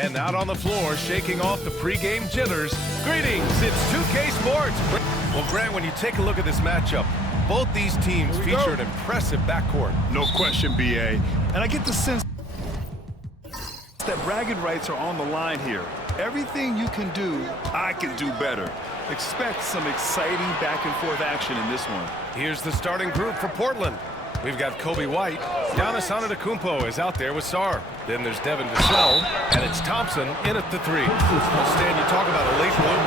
And out on the floor, shaking off the pregame jitters. Greetings, it's 2K Sports. Well, Grant, when you take a look at this matchup, both these teams feature an impressive backcourt. No question, BA. And I get the sense that bragging rights are on the line here. Everything you can do, I can do better. Expect some exciting back-and-forth action in this one. Here's the starting group for Portland. We've got Kobe White. Giannis Antetokounmpo is out there with Sarr. Then there's Devin Vassell, and it's Thompson in at the 3. Well, Stan, you talk about a late bloomer.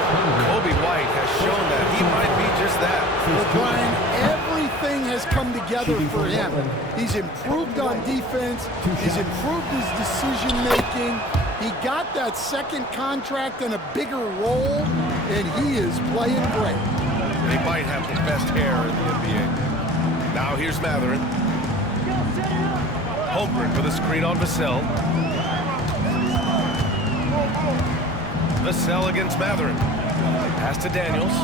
Kobe White has shown that he might be just that. Well, Brian, everything has come together for him. He's improved on defense. He's improved his decision-making. He got that second contract and a bigger role, and he is playing great. They might have the best hair in the NBA. Now here's Mathurin. Holmgren with a screen on Vassell. Vassell against Mathurin. Pass to Daniels.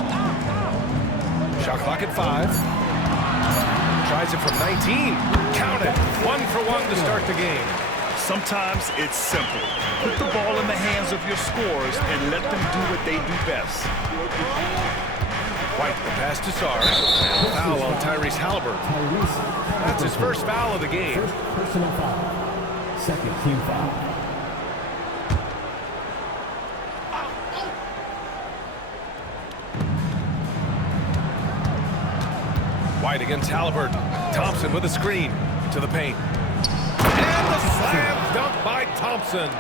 Shot clock at 5. Tries it from 19. Count it. 1 for 1 to start the game. Sometimes it's simple. Put the ball in the hands of your scorers and let them do what they do best. White, the pass to Sarr. And foul on Tyrese Halliburton. That's his first foul of the game. Personal foul. Second team foul. White against Halliburton. Thompson with a screen to the paint. And the slam dunk by Thompson.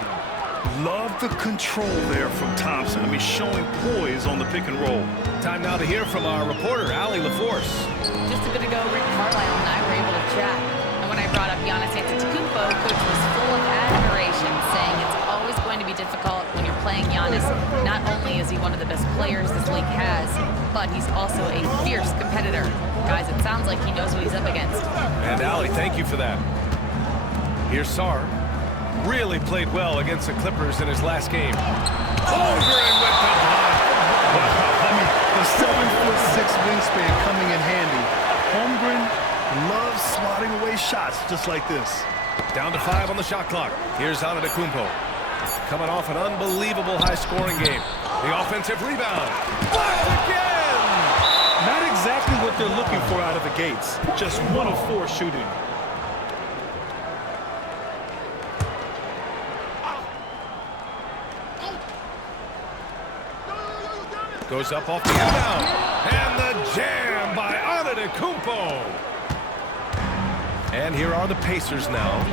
Love the control there from Thompson. I mean, showing poise on the pick and roll. Time now to hear from our reporter, Allie LaForce. Just a bit ago, Rick Carlisle and I were able to chat. And when I brought up Giannis Antetokounmpo, Coach was full of admiration, saying it's always going to be difficult when you're playing Giannis. Not only is he one of the best players this league has, but he's also a fierce competitor. Guys, it sounds like he knows what he's up against. And Allie, thank you for that. Here's Sarr. Really played well against the Clippers in his last game. Holmgren with the block. Wow, I mean, the 7'6" wingspan coming in handy. Holmgren loves slotting away shots just like this. Down to 5 on the shot clock. Here's Antetokounmpo. Coming off an unbelievable high-scoring game. The offensive rebound. Blocked again! Not exactly what they're looking for out of the gates. Just 1 of 4 shooting. Goes up off the inbound. And the jam by Antetokounmpo. And here are the Pacers now.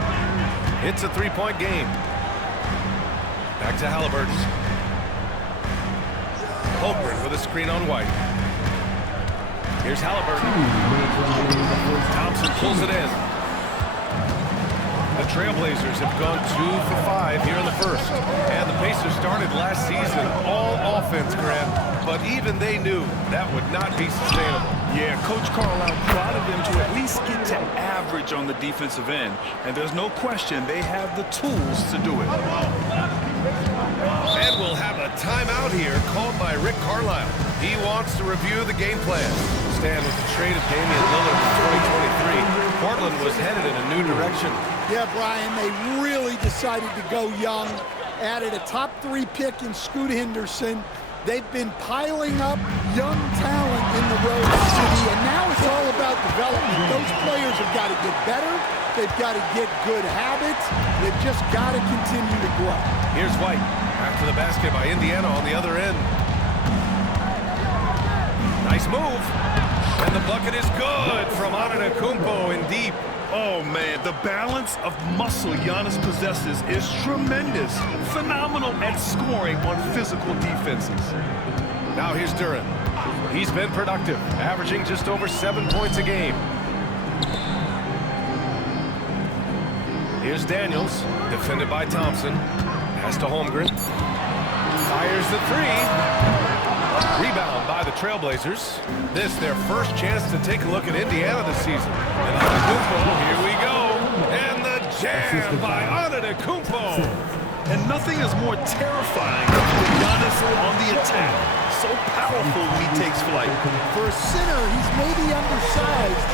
It's a 3-point game. Back to Halliburton. Holmgren with a screen on White. Here's Halliburton. Thompson pulls it in. The Trailblazers have gone 2 for 5 here in the first. And the Pacers started last season all offense, Grant. But even they knew that would not be sustainable. Yeah, Coach Carlisle prodded them to at least get to average on the defensive end. And there's no question they have the tools to do it. And we'll have a timeout here called by Rick Carlisle. He wants to review the game plan. Stan, with the trade of Damian Lillard in 2023, Portland was headed in a new direction. Yeah, Brian, they really decided to go young. Added a top 3 pick in Scoot Henderson. They've been piling up young talent in the Rose City, and now it's all about development. Those players have got to get better. They've got to get good habits. They've just got to continue to grow. Here's White. After the basket by Indiana on the other end. Nice move. And the bucket is good from Antetokounmpo in deep. Oh, man, the balance of muscle Giannis possesses is tremendous. Phenomenal at scoring on physical defenses. Now here's Duren. He's been productive, averaging just over 7 points a game. Here's Daniels, defended by Thompson. Pass to Holmgren. Fires the 3. Rebound by the Trailblazers. This their first chance to take a look at Indiana this season. And Antetokounmpo, here we go. And the jam by Antetokounmpo. And nothing is more terrifying than Giannis on the attack. So powerful when he takes flight. For a center, he's maybe undersized,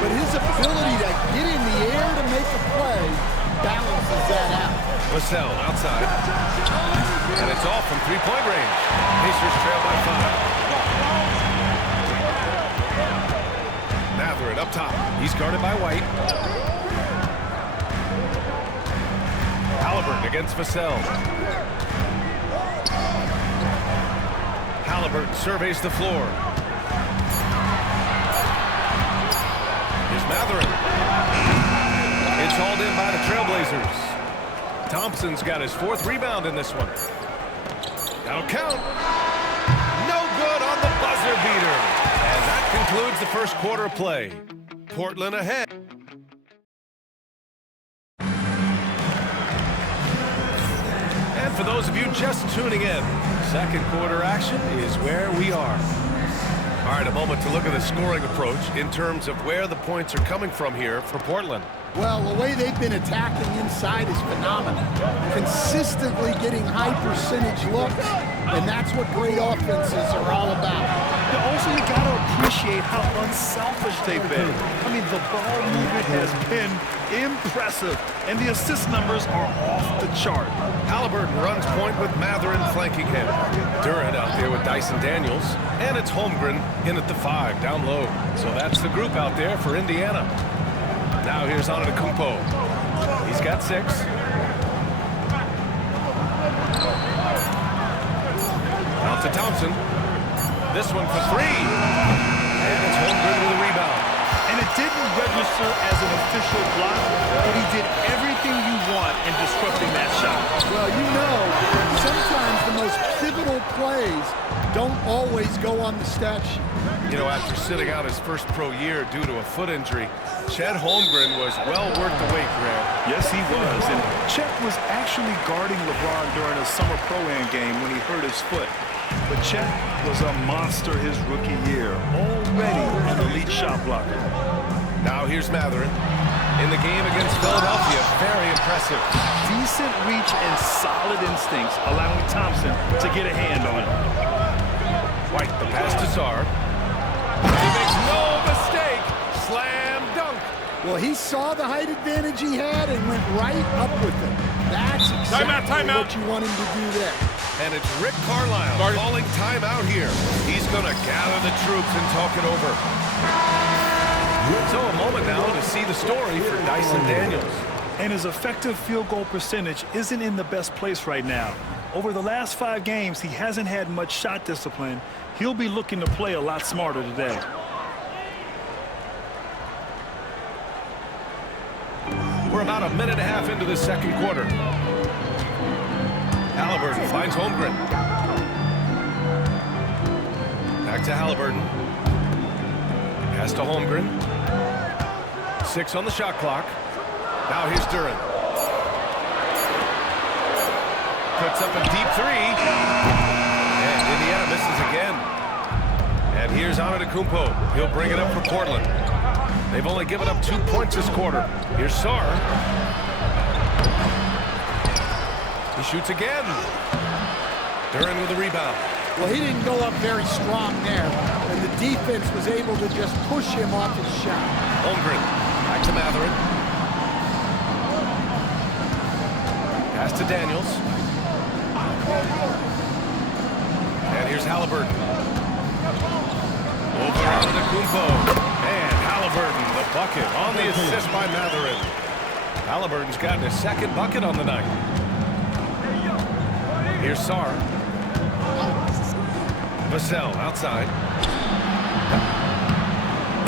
but his ability to get in the air to make a play balances that out. Vassell outside. And it's all from three-point range. Pacers trail by 5. Matherin up top. He's guarded by White. Halliburton against Vassell. Halliburton surveys the floor. Here's Matherin. It's hauled in by the Trailblazers. Thompson's got his 4th rebound in this one. That'll count. No good on the buzzer beater. And that concludes the first quarter of play. Portland ahead. And for those of you just tuning in, second quarter action is where we are. All right, a moment to look at the scoring approach in terms of where the points are coming from here for Portland. Well, the way they've been attacking inside is phenomenal. Consistently getting high percentage looks, and that's what great offenses are all about. But also, you got to appreciate how unselfish they've been. I mean, the ball movement has been impressive, and the assist numbers are off the chart. Halliburton runs point with Matherin flanking him. Durant out there with Dyson Daniels, and it's Holmgren in at the 5, down low. So that's the group out there for Indiana. Now here's Antetokounmpo. He's got 6. Out to Thompson. This one for 3. And it's Holmgren with a rebound. And it didn't register as an official block, but he did everything you want in disrupting that shot. Well, you know, sometimes the most pivotal plays don't always go on the stat sheet. You know, after sitting out his first pro year due to a foot injury, Chet Holmgren was well worth the wait, Graham. Yes, he was. And Chet was actually guarding LeBron during a summer pro-am game when he hurt his foot. But Chet was a monster his rookie year, already an elite shot blocker. Now here's Matherin. In the game against Philadelphia, very impressive. Decent reach and solid instincts, allowing Thompson to get a hand on it. White, the pass to Sarr. He makes no mistake. Slam dunk. Well, he saw the height advantage he had and went right up with it. That's exactly what you want him to do there. And it's Rick Carlisle calling timeout here. He's going to gather the troops and talk it over. So a moment now to see the story for Dyson Daniels. And his effective field goal percentage isn't in the best place right now. Over the last 5 games, he hasn't had much shot discipline. He'll be looking to play a lot smarter today. We're about a minute and a half into the second quarter. Halliburton finds Holmgren. Back to Halliburton. Pass to Holmgren. 6 on the shot clock. Now here's Durant. Puts up a deep 3. And Indiana misses again. And here's Antetokounmpo. He'll bring it up for Portland. They've only given up 2 points this quarter. Here's Sarr. He shoots again. Durant with a rebound. Well, he didn't go up very strong there, and the defense was able to just push him off his shot. Holmgren, back to Matherin. Pass to Daniels. And here's Halliburton. Over Antetokounmpo. And Halliburton, the bucket on the assist by Matherin. Halliburton's gotten his 2nd bucket on the night. Here's Sarr. Vassell outside.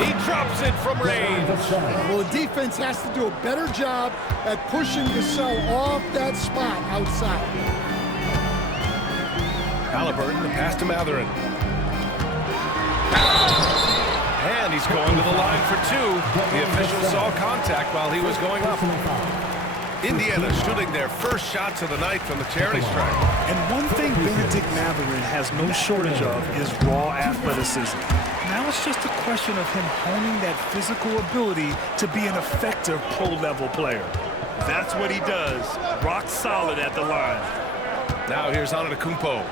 He drops it from range. Well, the defense has to do a better job at pushing Vassell off that spot outside. Halliburton, the pass to Matherin. And he's going to the line for 2. The official saw contact while he was going up. Indiana shooting their first shots of the night from the charity stripe. And one thing Benedict Matherin has no shortage of is raw athleticism. Now it's just a question of him honing that physical ability to be an effective pro-level player. That's what he does. Rock solid at the line. Now here's Antetokounmpo.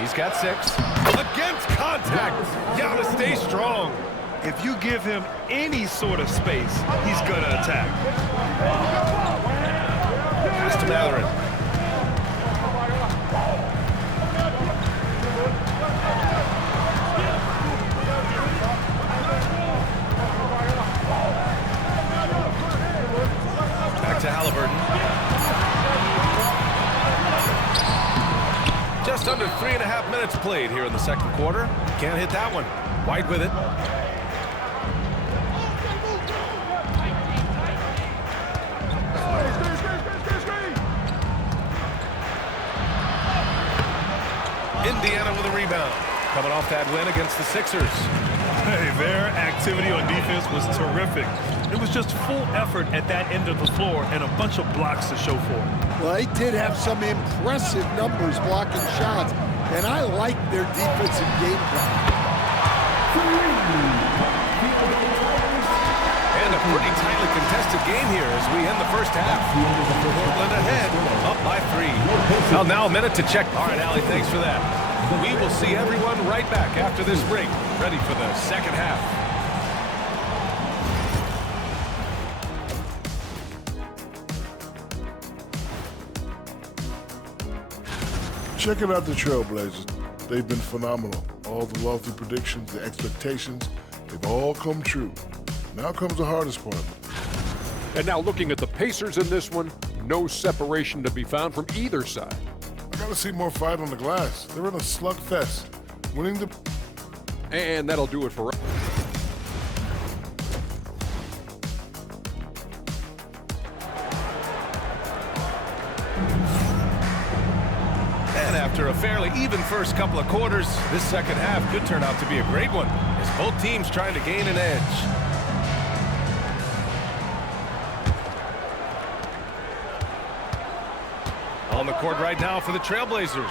He's got 6. Against contact. Giannis stays strong. If you give him any sort of space, he's going to attack. pass to Matherin. Back to Halliburton. Just under 3.5 minutes played here in the second quarter. Can't hit that one. White with it. Indiana with a rebound. Coming off that win against the Sixers. Hey, their activity on defense was terrific. It was just full effort at that end of the floor and a bunch of blocks to show for it. Well, they did have some impressive numbers blocking shots, and I like their defensive game plan. And a pretty tightly contested game here as we end the first half. Portland ahead, up by 3. Well, now a minute to check. All right, Allie, thanks for that. We will see everyone right back after this break, ready for the second half. Checking out the Trailblazers. They've been phenomenal. All the lofty predictions, the expectations, they've all come true. Now comes the hardest part. And now looking at the Pacers in this one, no separation to be found from either side. I gotta see more fight on the glass. They're in a slugfest. Winning the... And that'll do it for us. And after a fairly even first couple of quarters, this second half could turn out to be a great one as both teams trying to gain an edge. On the court right now for the Trailblazers.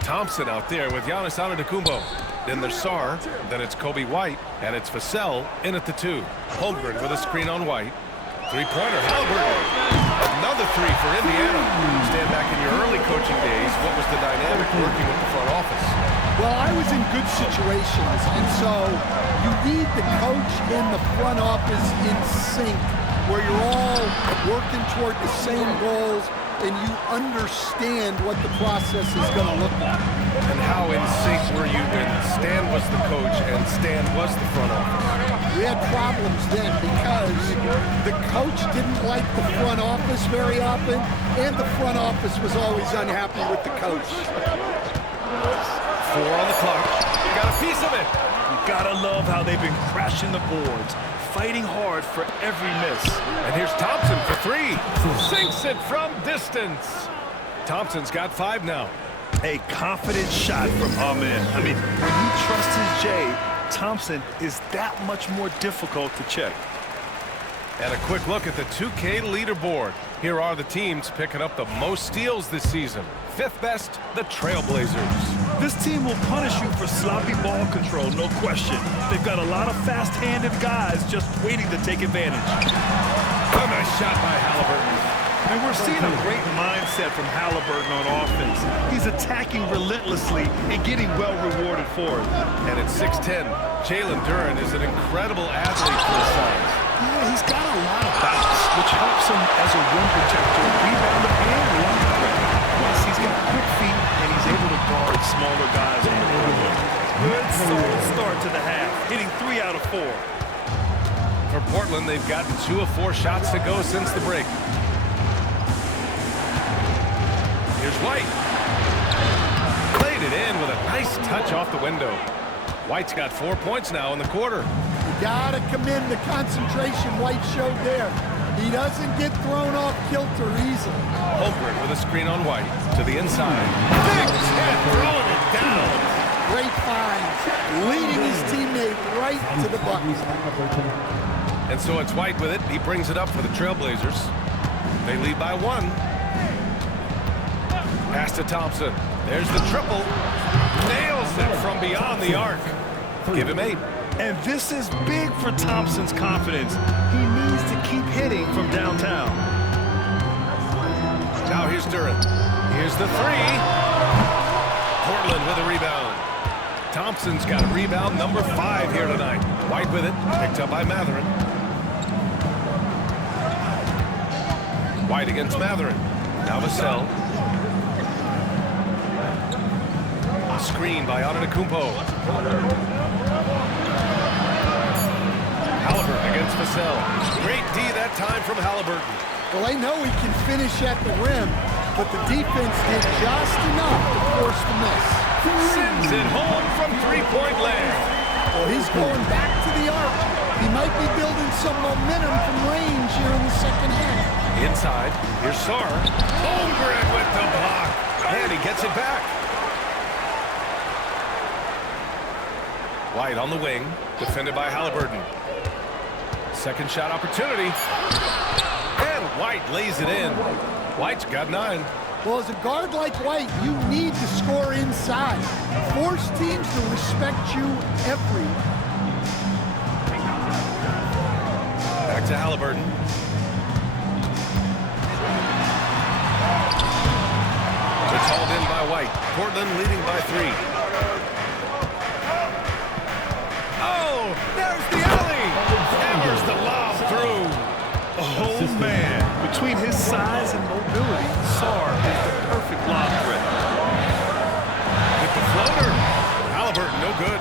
Thompson out there with Giannis Antetokounmpo. Then there's Sarr, then it's Kobe White, and it's Vassell in at the 2. Holmgren with a screen on White. Three-pointer, Halliburton. Another 3 for Indiana. Stand back in your early coaching days, what was the dynamic working with the front office? Well, I was in good situations, and so you need the coach and the front office in sync, where you're all working toward the same goals, and you understand what the process is going to look like. And how in sync were you when Stan was the coach and Stan was the front office? We had problems then because the coach didn't like the front office very often, and the front office was always unhappy with the coach. 4 on the clock. Got a piece of it. You gotta love how they've been crashing the boards, fighting hard for every miss. And here's Thompson for 3. Sinks it from distance. Thompson's got 5 now. A confident shot from Amen. I mean, when you trust his J, Thompson is that much more difficult to check. And a quick look at the 2K leaderboard. Here are the teams picking up the most steals this season. 5th best, the Trailblazers. This team will punish you for sloppy ball control, no question. They've got a lot of fast-handed guys just waiting to take advantage. A nice shot by Halliburton. And we're seeing a great mindset from Halliburton on offense. He's attacking relentlessly and getting well rewarded for it. And at 6'10", Jalen Duren is an incredible athlete for his size. Yeah, he's got a lot of bounce, which helps him as a rim protector, rebounder, and line threat. Plus, he's got quick feet, and he's able to guard smaller guys on the perimeter. Good solid start to the half, hitting 3 out of 4. For Portland, they've gotten 2 of 4 shots to go since the break. Here's White. Played it in with a nice touch off the window. White's got 4 points now in the quarter. You gotta commend the concentration White showed there. He doesn't get thrown off kilter easily. Holmgren with a screen on White to the inside. Big hit, throwing it down. Great finds, leading his teammate right to the bucket. And so it's White with it. He brings it up for the Trailblazers. They lead by 1. Pass to Thompson. There's the triple. Nails it from beyond the arc. Give him 8. And this is big for Thompson's confidence. He needs to keep hitting from downtown. Now here's Duren. Here's the 3. Portland with a rebound. Thompson's got a rebound number 5 here tonight. White with it. Picked up by Matherin. White against Matherin. Now Vassell. Screen by Antetokounmpo. Halliburton against Vassell. Great D that time from Halliburton. Well, they know he can finish at the rim, but the defense did just enough to force the miss. Sends it home from three-point land. Well, he's going back to the arc. He might be building some momentum from range here in the second half. Inside, here's Sarr. Holmgren with the block. And he gets it back. White on the wing, defended by Halliburton. Second shot opportunity. And White lays it in. White's got 9. Well, as a guard like White, you need to score inside. Force teams to respect you every. Back to Halliburton. It's hauled in by White. Portland leading by 3. Oh, there's the alley. Hammers the lob through. Oh, man. Between his size and mobility, Sarr is the perfect lob threat. With the floater. Halliburton, no good.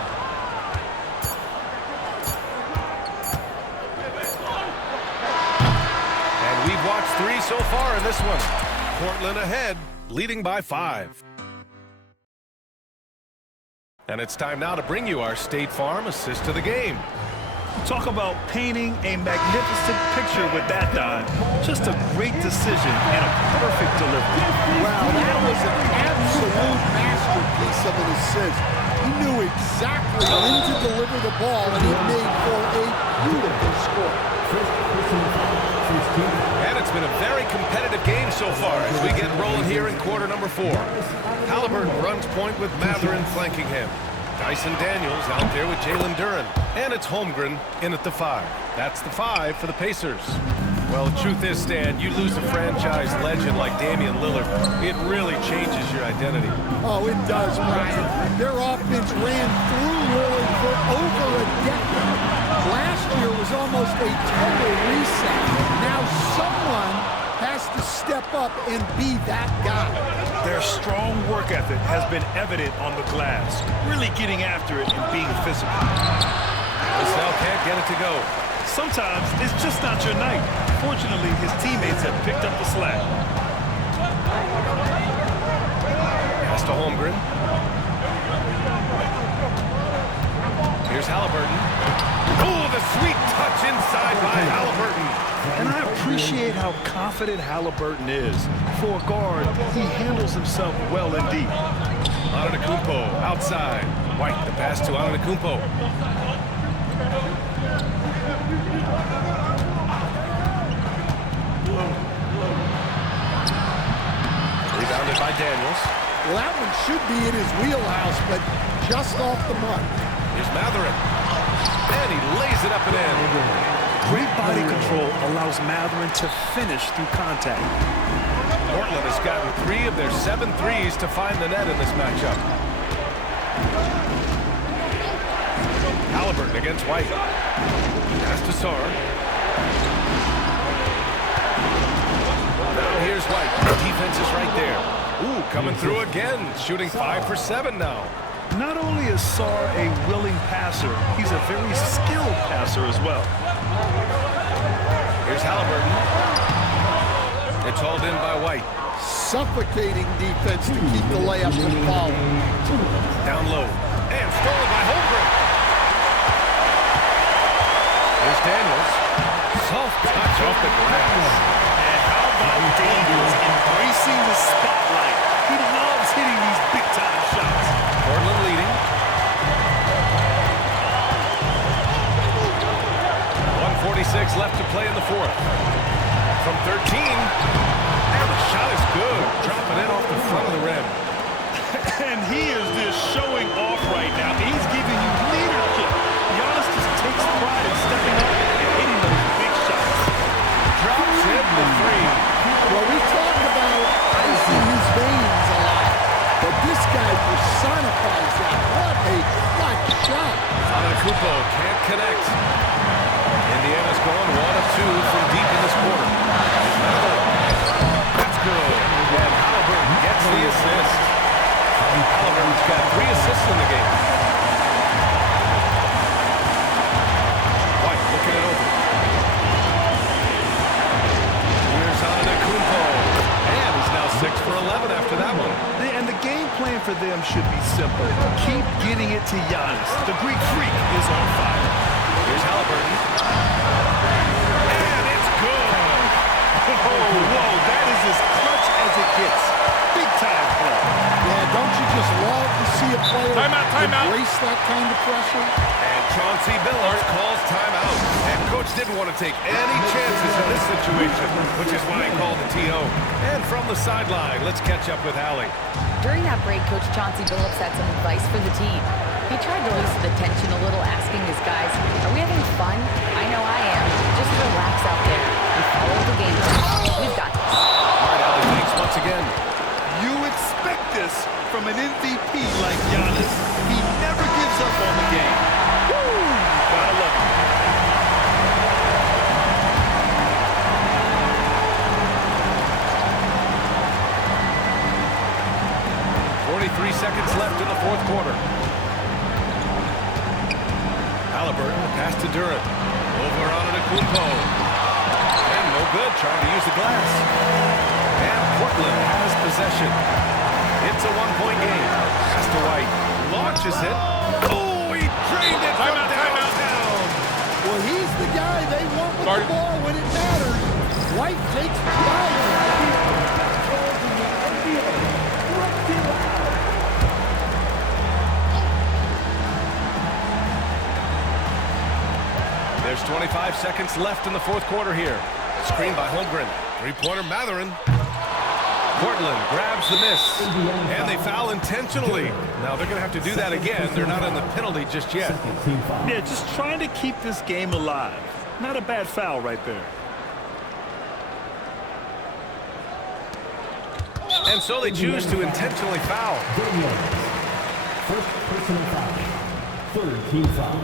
And we've watched 3 so far in this one. Portland ahead, leading by 5. And it's time now to bring you our State Farm assist of the game. Talk about painting a magnificent picture with that, Don. Just a great decision and a perfect delivery. Wow, that was an absolute masterpiece of an assist. He knew exactly when to deliver the ball, and he made for a beautiful score. And it's been a very competitive game so far as we get rolling here in quarter number 4. Halliburton runs point with Mathurin flanking him. Dyson Daniels out there with Jalen Duren. And it's Holmgren in at the 5. That's the 5 for the Pacers. Well, the truth is, Stan, you lose a franchise legend like Damian Lillard, it really changes your identity. Oh, it does, Brian. Their offense ran through Lillard for over a decade. Last year was almost a total reset. Now someone has to step up and be that guy. Their strong work ethic has been evident on the glass, really getting after it and being physical. Vassell can't get it to go. Sometimes it's just not your night. Fortunately, his teammates have picked up the slack. Pass to Holmgren. Here's Halliburton. Oh, the sweet touch inside by Halliburton. And I appreciate how confident Halliburton is. For a guard, he handles himself well indeed. Antetokounmpo outside. White, the pass to Antetokounmpo. Rebounded by Daniels. Well, that one should be in his wheelhouse, but just off the mark. Here's Mathurin. And he lays it up and in. Great body control allows Mathurin to finish through contact. Portland has gotten 3 of their 7 threes to find the net in this matchup. Halliburton against White. Pass to Sarr. Now here's White. The defense is right there. Ooh, coming through again. Shooting 5 for 7 now. Not only is Sarr a willing passer, he's a very skilled passer as well. Here's Halliburton. It's hauled in by White. Suffocating defense to keep the layup from falling. Down low. And stolen by Holmgren. Here's Daniels. Soft touch off the glass. And how about Daniels embracing the spotlight? He loves hitting these big-time shots. Portland leading. 1:46 left to play in the 4th. From 13. And the shot is good. Dropping it off the front of the rim. And he is just showing off right now. He's giving you leadership. Giannis just takes pride in stepping up and hitting those big shots. Drops in the 3. Well, we talk about icing his veins a lot, but this guy personifies that. What a clutch shot. Antetokounmpo can't connect. Indiana's going 1 of 2 from deep in this quarter. That's good. them should be simple. Keep getting it to Giannis. The Greek freak is on fire. Here's Halliburton. And it's good. Whoa, that is as clutch as it gets. Big time play. Yeah, don't you just love to see a player Timeout. embrace that kind of pressure? And Chauncey Billups calls timeout. And coach didn't want to take any chances in this situation, which is why he called the TO. And from the sideline, let's catch up with Hallie. During that break, Coach Chauncey Billups had some advice for the team. He tried to loosen the tension a little, asking his guys, are we having fun? I know I am. Just relax out there and follow the game plan. We've got this. All right, Hallie, thanks once again. You expect this from an MVP like Giannis. He never gives up on the game. Woo! Gotta love it. Seconds left in the fourth quarter. Halliburton, pass to Durant. Over on to Kumpo. And no good, trying to use the glass. And Portland has possession. It's a one-point game. Pass to White. Launches it. Oh, he drained it from downtown. Well, he's the guy they want with the ball when it matters. White takes pride in it. There's 25 seconds left in the fourth quarter here. Screen by Holmgren. Three-pointer Matherin. Portland grabs the miss. And they foul intentionally. Now they're going to have to do that again. They're not in the penalty just yet. Yeah, just trying to keep this game alive. Not a bad foul right there. And so they choose to intentionally foul. First personal foul. Third team foul.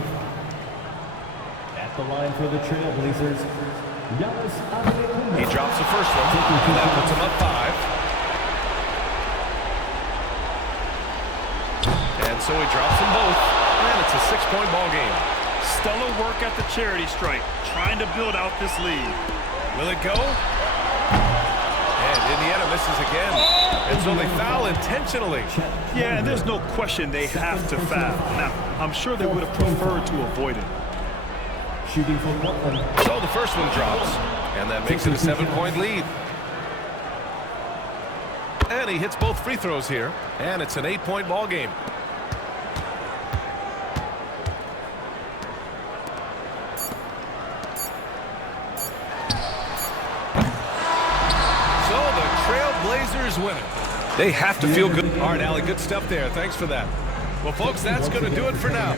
At the line for the Trailblazers, Giannis Antetokounmpo. He drops the first one, and that puts him up 5. And so he drops them both, and it's a 6-point ball game. Stellar work at the charity stripe, trying to build out this lead. Will it go? And Indiana misses again. And so they foul intentionally. Yeah, and there's no question they have to foul. Now, I'm sure they would have preferred to avoid it. Shooting for Portland. So the first one drops, and that makes it a 7-point lead. And he hits both free throws here, and it's an 8-point ball game. So the Trailblazers win it. They have to feel good. All right, Allie, good stuff there. Thanks for that. Well, folks, that's going to do it for now.